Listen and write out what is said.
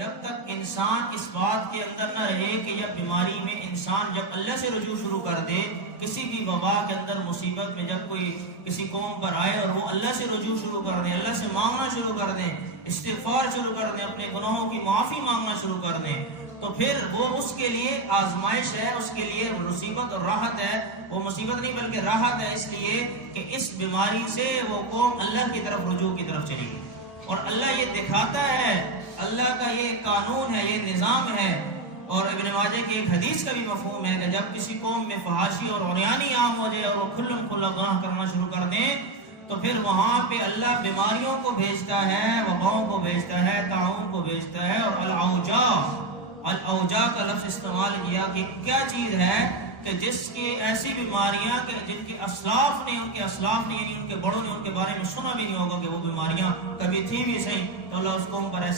جب تک انسان اس بات کے اندر نہ رہے کہ جب بیماری میں انسان جب اللہ سے رجوع شروع کر دے، کسی بھی وبا کے اندر مصیبت میں جب کوئی کسی قوم پر آئے اور وہ اللہ سے رجوع شروع کر دیں، اللہ سے مانگنا شروع کر دیں، استغفار شروع کر دیں، اپنے گناہوں کی معافی مانگنا شروع کر دیں، تو پھر وہ اس کے لیے آزمائش ہے، اس کے لیے مصیبت اور راحت ہے۔ وہ مصیبت نہیں بلکہ راحت ہے، اس لیے کہ اس بیماری سے وہ قوم اللہ کی طرف رجوع کی طرف چلی گئی۔ اور اللہ یہ دکھاتا ہے، اللہ کا یہ قانون ہے، یہ نظام ہے۔ اور ابن ماجہ کی ایک حدیث کا بھی مفہوم ہے کہ جب کسی قوم میں فحاشی اور عریانی عام ہو جائے اور وہ کھلم کھلا گناہ کرنا شروع کر دیں، تو پھر وہاں پہ اللہ بیماریوں کو بھیجتا ہے، وباؤں کو بھیجتا ہے، طاعون کو بھیجتا ہے۔ اور الاوجاع کا لفظ استعمال کیا کہ کیا چیز ہے کہ جس کی ایسی بیماریاں کہ جن کے اسلاف نے یعنی ان کے بڑوں نے ان کے بارے میں سنا بھی نہیں ہوگا کہ وہ بیماریاں کبھی تھی بھی صحیح، تو اللہ اس قوم پر ایسے